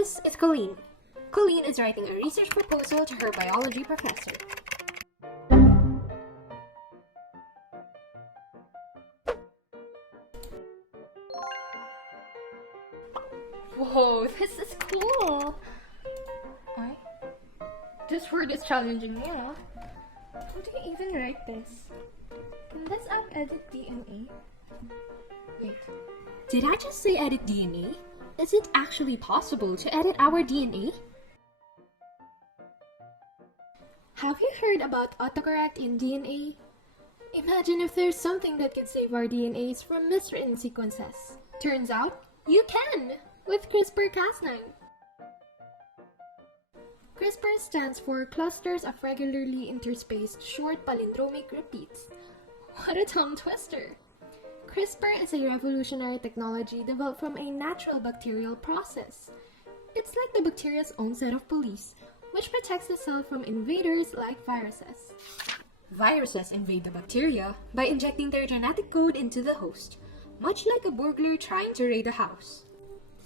This is Colleen. Colleen is writing a research proposal to her biology professor. Whoa, this is cool! Alright. This word is challenging, yeah. How do you even write this? Can this app edit DNA? Wait. Did I just say edit DNA? Is it actually possible to edit our DNA? Have you heard about autocorrect in DNA? Imagine if there's something that could save our DNAs from miswritten sequences. Turns out, you can! With CRISPR-Cas9. CRISPR stands for Clusters of Regularly Interspaced Short Palindromic Repeats. What a tongue twister! CRISPR is a revolutionary technology developed from a natural bacterial process. It's like the bacteria's own set of police, which protects the cell from invaders like viruses. Viruses invade the bacteria by injecting their genetic code into the host, much like a burglar trying to raid a house.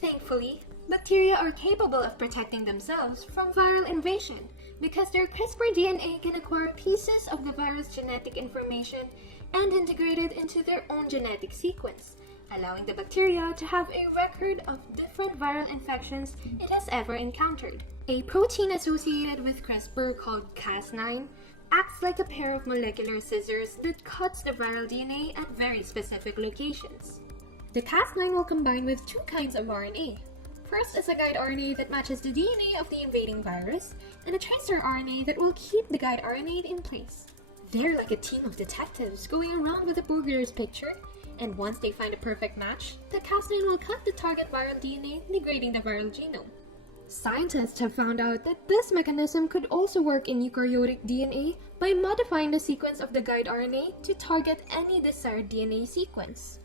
Thankfully, bacteria are capable of protecting themselves from viral invasion because their CRISPR DNA can acquire pieces of the virus genetic information and integrate it into their own genetic sequence, allowing the bacteria to have a record of different viral infections it has ever encountered. A protein associated with CRISPR called Cas9 acts like a pair of molecular scissors that cuts the viral DNA at very specific locations. The Cas9 will combine with two kinds of RNA. First is a guide RNA that matches the DNA of the invading virus, and a tracer RNA that will keep the guide RNA in place. They're like a team of detectives going around with a burglar's picture, and once they find a perfect match, the Cas9 will cut the target viral DNA, degrading the viral genome. Scientists have found out that this mechanism could also work in eukaryotic DNA by modifying the sequence of the guide RNA to target any desired DNA sequence.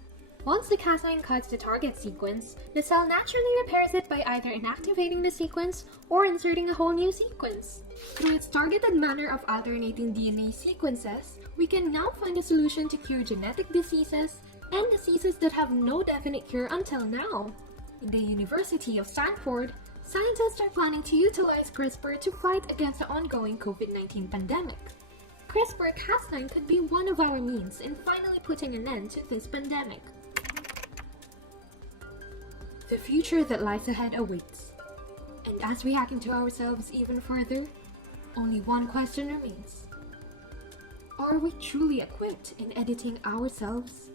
Once the Cas9 cuts the target sequence, the cell naturally repairs it by either inactivating the sequence or inserting a whole new sequence. Through its targeted manner of alternating DNA sequences, we can now find a solution to cure genetic diseases and diseases that have no definite cure until now. In the University of Stanford, scientists are planning to utilize CRISPR to fight against the ongoing COVID-19 pandemic. CRISPR-Cas9 could be one of our means in finally putting an end to this pandemic. The future that lies ahead awaits. And as we hack into ourselves even further, only one question remains. Are we truly equipped in editing ourselves?